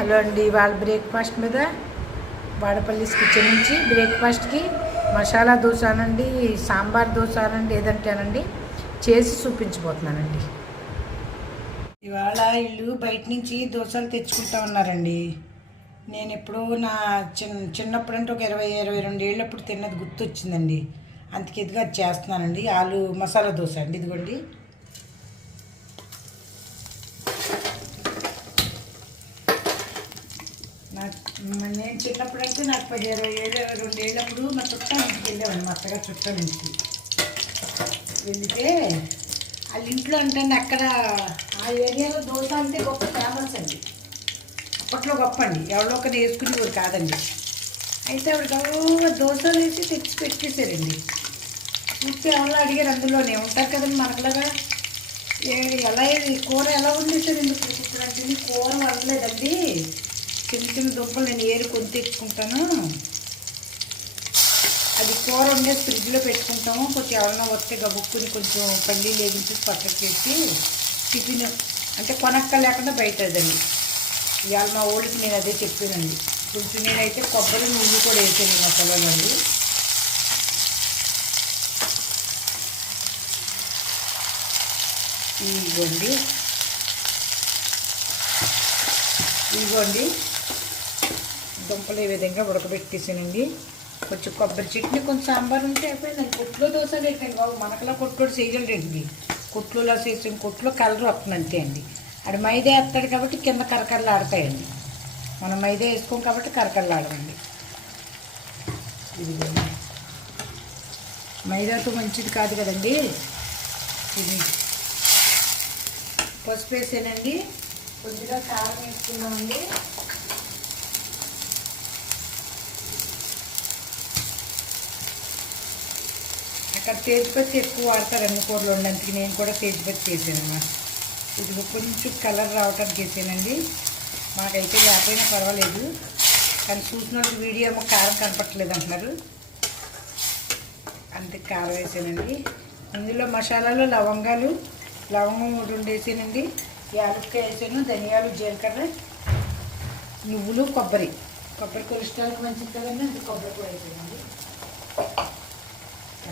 Hello అండి వాళ్ళ breakfast మీద వాడపల్లి కిచెన్ నుంచి బ్రేక్ఫాస్ట్కి మసాలా దోశ అనండి సాంబార్ దోశ అనండి ఏదంటేనండి చేసి చూపించబోతున్నానండి. ఇవాళ ఇల్లు బయట నుంచి దోశలు తెచ్చుకుంటా ఉన్నారండి. నేను ఎప్పుడో నా చిన్న చిన్నప్పుడు అంటే ఒక ఇరవై ఇరవై రెండు ఏళ్ళప్పుడు తిన్నది గుర్తొచ్చిందండి. అందుకే ఇదిగా అది చేస్తున్నానండి ఆలు మసాలా దోశ అండి ఇదిగోండి నా మ- నేను చిన్నప్పుడు అంటే నాకు పది ఇరవై ఏళ్ళు ఇరవై రెండు ఏళ్ళప్పుడు మా చుట్టాల ఇంటికి వెళ్ళేవాడిని మా అత్తగారు చుట్టాల ఇంటికి. వెళితే వాళ్ళ ఇంట్లో అంటే అక్కడ ఆ ఏరియాలో దోశ అంటే గొప్ప ఫేమస్ అండి. అప్పట్లో గొప్ప అండి ఎవరో ఒకరు వేసుకునేవారు కాదండి. అయితే ఆవిడ గౌరవ దోశలు వేసి తెచ్చి పెట్టేశారండి. చూస్తే ఎవరో అడిగారు అందులోనే ఉంటారు కదండి మనకులాగా. ఏ ఎలా కూర ఎలా ఉంది సార్ ఎందుకు అంటే కూర వండలేదండి. చిన్న చిన్న దుంపలు నేను ఏరి కొని తెచ్చుకుంటాను అది కూర ఉండే ఫ్రిడ్జ్లో పెట్టుకుంటాము. కొంచెం ఎవరైనా వస్తే గబుక్కుని కొంచెం పల్లీలు లేగించి పక్కకు పెట్టి టిఫిన్ అంటే కొనక్క లేకుండా బయట అదండి ఇవాళ మా ఊళ్ళకి నేను అదే చెప్పానండి. కొంచెం నేనైతే కొబ్బరి నువ్వు కూడా వేసాను మా పొలంలో ఇదిగోండి. ఇదిగోండి. దుంపలు ఈ విధంగా ఉడకబెట్టేసానండి. కొంచెం కొబ్బరి చట్నీ కొంచెం సాంబార్ ఉంటే అయిపోయిందండి. కొట్లో దోశ పెట్టండి బాబు. మనకలా కొట్టుకోడు చేయగలరండి కొట్లోలా చేసిన కొట్లో కలర్ వస్తుంది అంతే అండి. అది మైదా వేస్తాడు కాబట్టి కింద కరకరలు ఆడతాయండి మనం మైదా వేసుకోం కాబట్టి కరకరలు ఆడమండి మైదాతో మంచిది కాదు కదండి. ఇది పసుపు వేసానండి. కొద్దిగా కారం వేసుకున్నామండి అక్కడ తేజ్పత్తి ఎక్కువ వాడతారు కూరలో ఉండడానికి నేను కూడా తేజ్పత్తి వేసానమ్మా ఇది కొంచెం కలర్ రావటానికి వేసానండి మాకైతే లేకపోయినా పర్వాలేదు. కానీ చూసిన వీడియో ఏమో కారం కనపట్లేదు అంటున్నారు. అంతే కారం వేసానండి ఇందులో మసాలాలు లవంగాలు లవంగం ఒకటి రెండు వేసానండి యాలక్కాయ వేసాను ధనియాలు జీలకర్ర నువ్వులు కొబ్బరి. కొబ్బరి కొలెస్ట్రాల్కి మంచిది కదండి అంటే కొబ్బరి కూడా వేసానండి.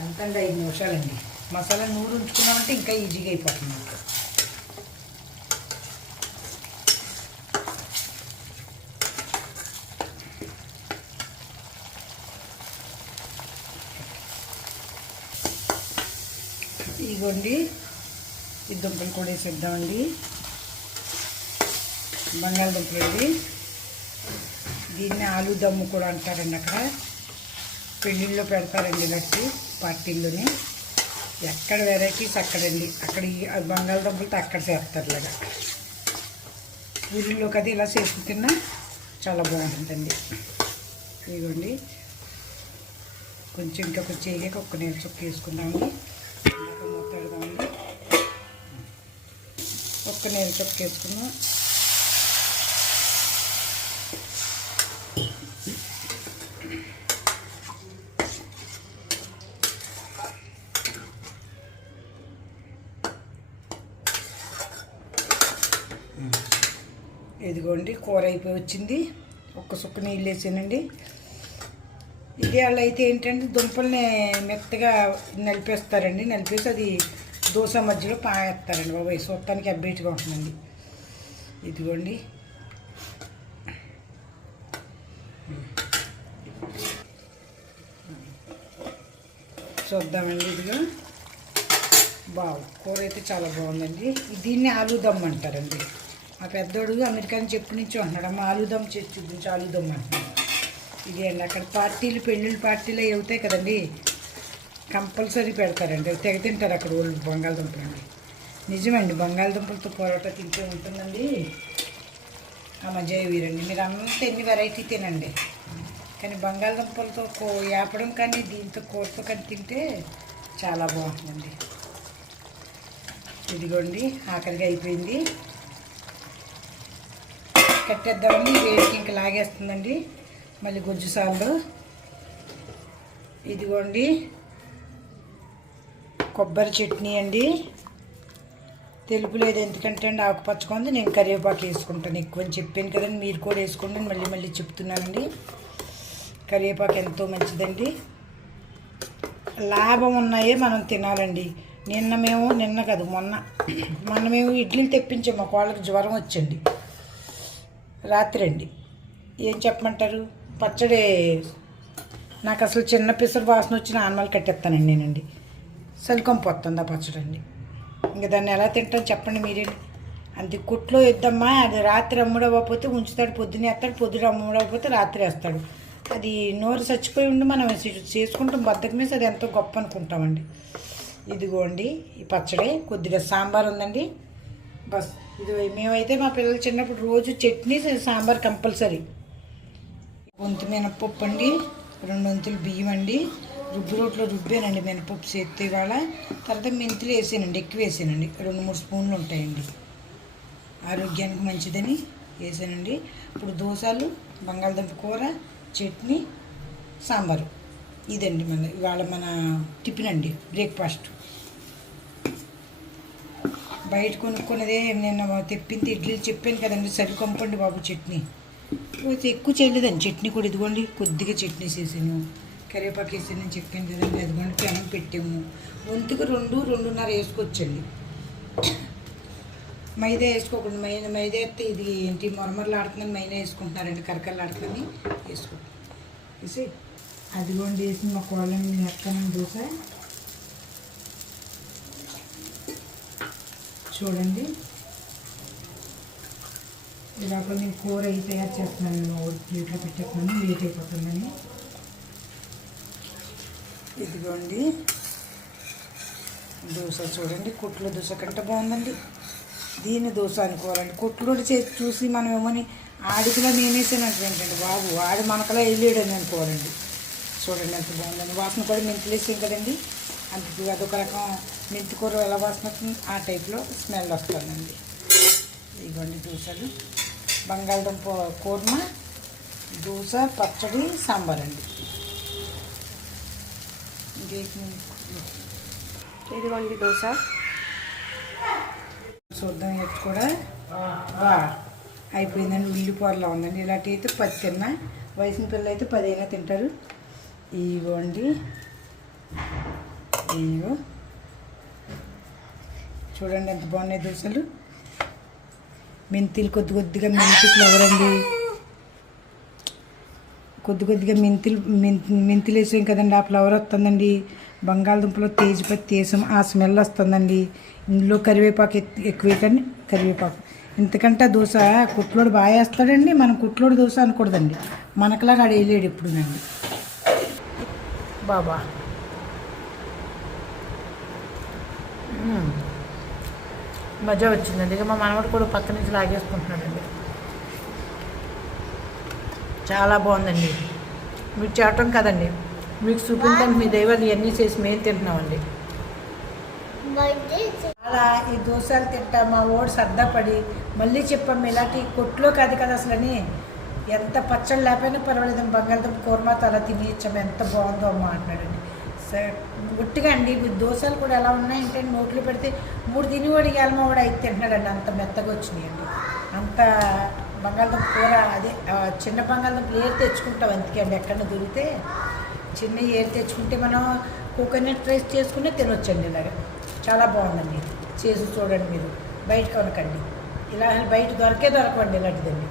ఎంతండి? ఐదు నిమిషాలండి. మసాలా నూరు ఉంచుకున్నామంటే ఇంకా ఈజీగా అయిపోతుంది ఇదిగోండి. ఈ దుంపలు కూడా వేసేద్దామండి. బంగాళదుంపలు అండి. దీన్ని ఆలు దమ్ము కూడా అంటారండి అక్కడ. పెళ్ళిళ్ళలో పెడతారండి ఇలాంటి పార్టీల్లోని ఎక్కడ వెరైటీస్ అక్కడండి అక్కడ బంగాళదుంపలతో అక్కడ చేస్తారు ఇలాగా ఊరిలోకి అది ఇలా చేసుకు తిన్నా చాలా బాగుంటుందండి. ఇదిగోండి. కొంచెం ఇంకా కొంచెం వేయక ఒక్క నేను చుక్క వేసుకుందామండి. ఇందాక పెడదామండి. ఒక్క నేను చుక్క వేసుకుందాం ఇదిగోండి కూర అయిపోయి వచ్చింది. ఒక్క సుక్క నీళ్ళు వేసానండి. ఇది వాళ్ళు అయితే ఏంటంటే దుంపల్ని మెత్తగా నలిపేస్తారండి. నలిపేసి అది దోశ మధ్యలో పాయేస్తారండి బాబాయ్. చూడటానికి అబ్బేట్గా ఉంటుందండి. ఇదిగోండి. చూద్దామండి ఇదిగో. బాగు కూర అయితే చాలా బాగుందండి. దీన్ని ఆలూదమ్ అంటారండి. మా పెద్దోడు అమెరికా నుంచి ఎప్పటి నుంచో అంటున్నాడు అమ్మ ఆలూదమ్ చేసి చూపించి ఆలూదమ్ అంటున్నాడు. ఇది అండి అక్కడ పార్టీలు పెళ్ళిళ్ళు పార్టీలు అవి అవుతాయి కదండి. కంపల్సరీ పెడతారండి. తెగ తింటారు అక్కడ వాళ్ళు బంగాళదుంపలు అండి. నిజమండి బంగాళదుంపలతో పొరోటా తింటే ఉంటుందండి. ఆ మధ్య వీరండి. మీరు అంత ఎన్ని వెరైటీ తినండి. కానీ బంగాళదుంపలతో కో వేపడం కానీ దీంతో కూరతో కానీ తింటే చాలా బాగుంటుందండి. ఇదిగోండి ఆఖరిగా అయిపోయింది. కట్టేద్దామండి వేడికి ఇంకా లాగేస్తుందండి. మళ్ళీ గుజ్జు సాలు ఇదిగోండి. కొబ్బరి చట్నీ అండి. తెలుపు లేదు ఎందుకంటే అండి ఆకుపచ్చకుంది నేను కరివేపాకు వేసుకుంటాను ఎక్కువ అని చెప్పాను కదండి. మీరు కూడా వేసుకోండి. మళ్ళీ మళ్ళీ చెప్తున్నానండి. కరివేపాకు ఎంతో మంచిదండి. లాభం ఉన్నాయే మనం తినాలండి. నిన్న మేము నిన్న కాదు మొన్న. మొన్న మేము ఇడ్లీలు తెప్పించాము మా కోళ్ళకి జ్వరం వచ్చండి రాత్రి అండి ఏం చెప్పమంటారు? పచ్చడి నాకు అసలు చిన్న పిసరు వాసన వచ్చిన ఆనమాలు కట్టేస్తానండి నేనండి. సలికొంపు పోతుంది ఆ పచ్చడి అండి ఇంకా దాన్ని ఎలా తింటాను చెప్పండి మీరేంటి? అంతే కుట్లో ఇద్దామా అది రాత్రి అమ్ముడవ్వకపోతే ఉంచుతాడు పొద్దున వేస్తాడు పొద్దున అమ్ముడవ్వకపోతే రాత్రి వేస్తాడు. అది నోరు చచ్చిపోయి ఉండి మనం చేసుకుంటాం బద్దకు మీద అది ఎంతో గొప్ప అనుకుంటామండి. ఇదిగోండి ఈ పచ్చడి కొద్దిగా సాంబార్ ఉందండి. బస్. ఇది మేమైతే మా పిల్లలు చిన్నప్పుడు రోజు చట్నీ సాంబార్ కంపల్సరీ. వంతు మినపప్పు అండి రెండు వంతులు బియ్యం అండి రుబ్బు రోట్లో రుబ్బానండి మినపప్పు చేస్తే ఇవాళ. తర్వాత మెంతులు వేసానండి ఎక్కువ వేసానండి. రెండు మూడు స్పూన్లు ఉంటాయండి. ఆరోగ్యానికి మంచిదని వేసానండి. ఇప్పుడు దోశలు బంగాళదుంప కూర చట్నీ సాంబారు. ఇదండి మన ఇవాళ మన టిఫిన్ అండి బ్రేక్ఫాస్ట్. బయట కొనుక్కున్నదే నేను తెప్పింది ఇడ్లీలు చెప్పాను కదండి సరికొంపండి బాబు చట్నీ. పోతే ఎక్కువ చేయలేదండి చట్నీ కూడా. ఇదిగోండి కొద్దిగా చట్నీ చేసాను కరివేపాకు వేసాను చెప్పాను కదండి అదిగోండి పెనం పెట్టాము. వంతుకు రెండు రెండున్నర వేసుకోవచ్చండి. మైదా వేసుకోకుండా మైదా మైదా వేస్తే ఇది ఏంటి మొరమరలాడుతుందని మైదా వేసుకుంటున్నారండి కరకరలాడుతుందని వేసుకో. వేసి అదిగోండి వేసి మా కోళ్ళని నేను దోశ. చూడండి. ఇలా కొన్ని కూర అయి తయారు చేస్తున్నాను నేను ఒకటి ప్లేట్లో పెట్టేస్తున్నాను లేట్ అయిపోతుందని. ఇదిగోండి. దోశ చూడండి కుట్ల దోశ కంటే బాగుందండి. దీన్ని దోశ అనుకోవాలండి. కుట్లోడు చేసి చూసి మనం ఏమని ఆడికిలో నేనేసానంటే ఏంటండి బాబు ఆడి మనకలా వెళ్ళాడని అనుకోవాలండి. చూడండి ఎంత బాగుందండి. వాసన కూడా మెంతులు వేసాం కదండి. అందుకు అదొక రకం మెంతి కూర ఎలా వాసన వస్తుంది ఆ టైప్లో స్మెల్ వస్తుందండి. ఇదిగోండి దోశలు. బంగాళదుంప కూర్మ దోశ పచ్చడి సాంబార్ అండి. ఇదిగోండి దోశ. చూద్దాం ఎత్తు కూడా వా అయిపోయిందండి ఉల్లిపాయలా ఉందండి. ఇలాంటి అయితే పది తిన్నా. వయసున పిల్లలు అయితే పది అయినా తింటారు. ఇవ్వండి అయ్యో చూడండి ఎంత బాగున్నాయి దోశలు. మెంతులు కొద్ది కొద్దిగా మెంతి ఫ్లవర్ అండి కొద్ది కొద్దిగా మెంతులు మెంతి మెంతులు వేసాం కదండి ఆ ఫ్లవర్ వస్తుందండి. బంగాళదుంపలో తేజ్పత్తి వేసాం ఆ స్మెల్ వస్తుందండి. ఇందులో కరివేపాకు ఎక్కువ కానీ కరివేపాకు. ఇంతకంటే దోశ కుట్లోడు బాగా వేస్తాడండి మనం కుట్లోడు దోశ అనకూడదండి. మనకులాగా ఆడ వేయలేడు ఎప్పుడునండి. బాబా. మజా వచ్చిందండి. ఇక మా మనవడు కూడా పక్క నుంచి లాగేసుకుంటున్నాడండి. చాలా బాగుందండి. మీరు చేయటం కదండి. మీకు చూపించడానికి మీ దైవాలు ఇవన్నీ చేసి మేము తింటున్నామండి. అలా ఈ దోశలు తింటా మా ఓడి సర్దాపడి మళ్ళీ చెప్పాము ఇలాంటి కొట్లో కాదు కదా అసలు అని ఎంత పచ్చళ్ళు లేకపోయినా పర్వాలేదు బంగాళదుంప కూరమాత అలా తినేచ్చాము ఎంత బాగుందో అమ్మ అంటున్నాడండి. సరే. గుట్టిగా అండి దోశలు కూడా ఎలా ఉన్నాయంటే నోట్లో పెడితే మూడు తినివాడు ఇవాళ వాడు అయితే తింటున్నాడండి. అంత మెత్తగా వచ్చినాయండి అంత బంగాళదుంప కూర అదే చిన్న బంగాళదుంప ఏరు తెచ్చుకుంటాం అందుకే అండి. ఎక్కడ దొరికితే చిన్న ఏరు తెచ్చుకుంటే మనం కోకోనట్ రైస్ చేసుకునే తినొచ్చండి ఇలాగ చాలా బాగుందండి. చేసి చూడండి మీరు. బయట కొనకండి. ఇలా బయట దొరికే దొరకండి ఇలాంటిదండి.